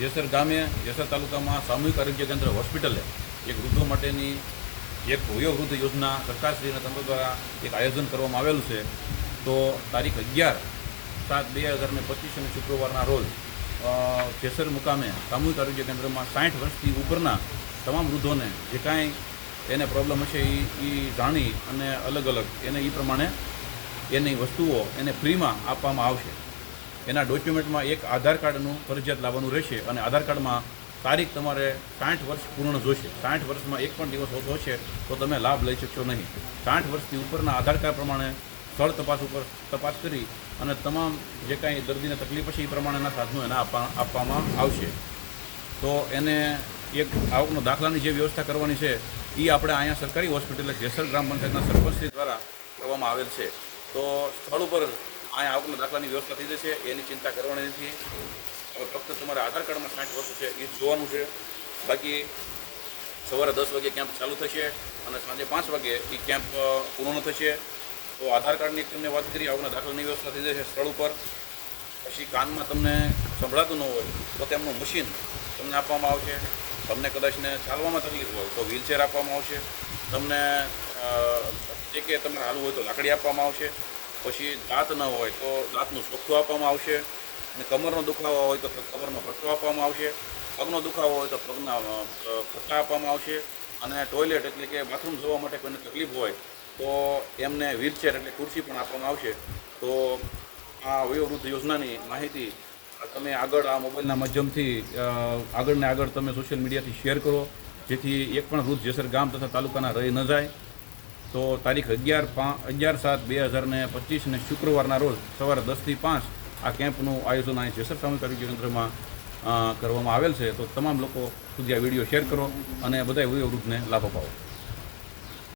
જેસર ગામે, જેસર તાલુકામાં સામૂહિક આરોગ્ય કેન્દ્ર હોસ્પિટલે એક વૃદ્ધો માટેની એક વયોવૃદ્ધ યોજના સરકારશ્રીના તંત્ર દ્વારા એક આયોજન કરવામાં આવેલું છે. તો તારીખ અગિયાર સાત બે હજાર ને પચીસ અને શુક્રવારના રોજ જેસર મુકામે સામૂહિક આરોગ્ય કેન્દ્રમાં સાઠ વર્ષથી ઉપરના તમામ વૃદ્ધોને જે કાંઈ એને પ્રોબ્લેમ હશે એ એ જાણી અને અલગ અલગ એને એ પ્રમાણે એની વસ્તુઓ એને ફ્રીમાં આપવામાં આવશે. એના ડોક્યુમેન્ટમાં એક આધાર કાર્ડનું ફરજિયાત લાવવાનું રહેશે અને આધાર કાર્ડમાં તારીખ તમારે સાઠ વર્ષ પૂર્ણ જોશે. સાઠ વર્ષમાં એક પણ દિવસ ઓછો હશે તો તમે લાભ લઈ શકશો નહીં. સાઠ વર્ષથી ઉપરના આધાર કાર્ડ પ્રમાણે સ્થળ તપાસ ઉપર તપાસ કરી અને તમામ જે કાંઈ દર્દીને તકલીફ હશે એ પ્રમાણેના સાધનો એને આપવામાં આવશે. તો એને એક આવકનો દાખલાની જે વ્યવસ્થા કરવાની છે એ આપણે અહીંયા સરકારી હોસ્પિટલે જેસલ ગ્રામ પંચાયતના સરપંચશ્રી દ્વારા કરવામાં આવેલ છે. તો સ્થળ ઉપર અહીંયા આવકના દાખલાની વ્યવસ્થા થઈ જશે, એની ચિંતા કરવાની નથી. હવે ફક્ત તમારે આધાર કાર્ડમાં સાઠ વર્ષ છે, એ જોવાનું છે. બાકી સવારે દસ વાગે કેમ્પ ચાલુ થશે અને સાંજે પાંચ વાગે એ કેમ્પ પૂર્ણ થશે. તો આધાર કાર્ડની તમને વાત કરી, આવકના દાખલાની વ્યવસ્થા થઈ જશે સ્થળ ઉપર. પછી કાનમાં તમને સંભળાતું ન હોય તો તેમનું મશીન તમને આપવામાં આવશે. તમને કદાચ ને ચાલવામાં તકલીફ હોય તો વ્હીલચેર આપવામાં આવશે. તમને જે કે તમને હાલવું હોય તો લાકડી આપવામાં આવશે. પછી દાંત ન હોય તો દાંતનું ચોખ્ખું આપવામાં આવશે અને કમરનો દુખાવો હોય તો કમરનો ભટ્ટો આપવામાં આવશે. પગનો દુખાવો હોય તો પગના અ, આપવામાં આવશે. અને ટોયલેટ એટલે કે બાથરૂમ જવા માટે કોઈને તકલીફ હોય તો એમને વ્હીલચેર એટલે ખુરશી પણ આપવામાં આવશે. તો આ વયોવૃદ્ધ યોજનાની માહિતી તમે આગળ આ મોબાઈલના માધ્યમથી આગળને આગળ તમે સોશિયલ મીડિયાથી શેર કરો જેથી એક પણ વૃદ્ધ જેસર ગામ તથા તાલુકાના રહી ન જાય. તો તારીખ અગિયાર પાંચ અગિયાર સાત બે હજાર ને પચીસને શુક્રવારના રોજ સવારે દસથી પાંચ આ કેમ્પનું આયોજન અહીં જેસર આરોગ્ય કેન્દ્રમાં કરવામાં આવેલ છે. તો તમામ લોકો સુધી આ વીડિયો શેર કરો અને બધા વયોવૃદ્ધને લાભ અપાવો.